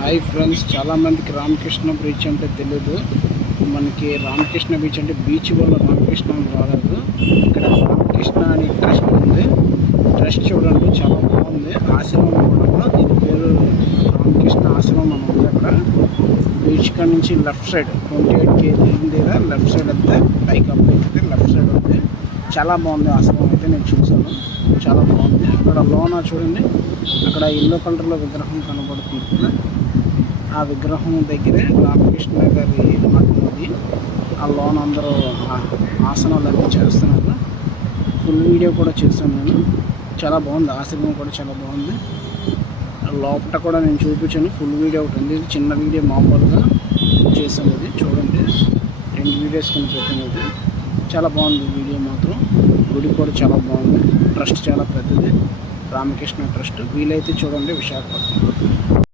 Hi friends, చాలామందికి Ramakrishna beach అంటే తెలియదు. మనకి రామకృష్ణ బీచ్ అంటే బీచ్ వల్ల రామకృష్ణ అని రాలేదు. ఇక్కడ రామకృష్ణ అని ట్రస్ట్ ఉంది. ట్రస్ట్ చూడండి, చాలా బాగుంది. ఆశ్రమం కూడా, దీని పేరు రామకృష్ణ ఆశ్రమం అని ఉంది. అక్కడ బీచ్ కాడ నుంచి లెఫ్ట్ సైడ్ 28 km దగ్గర లెఫ్ట్ సైడ్ అయితే పైకి అయితే లెఫ్ట్ సైడ్ ఉంది. చాలా బాగుంది ఆశ్రమం అయితే, నేను చూసాను, చాలా బాగుంది. అక్కడ లోన చూడండి, అక్కడ ఎల్లో కలర్లో విగ్రహం కనబడుతుంది కదా, ఆ విగ్రహం దగ్గరే రామకృష్ణ గారి మఠం ఉంది. ఆ లోన్ అందరూ ఆసనాలు అన్నీ చేస్తున్నారు. ఫుల్ వీడియో కూడా చేశాను నేను, చాలా బాగుంది. ఆశ్రమం కూడా చాలా బాగుంది. లోపల కూడా నేను చూపించాను, ఫుల్ వీడియో ఒకటి ఉంది. చిన్న వీడియో మామూలుగా చేశాను, ఇది చూడండి. 2 వీడియోస్ కింద పెట్టాను. ఇది చాలా బాగుంది వీడియో మాత్రం. గుడి కూడా చాలా బాగుంది. ట్రస్ట్ చాలా పెద్దది, రామకృష్ణ ట్రస్ట్. వీలైతే చూడండి, విశాఖపట్నం.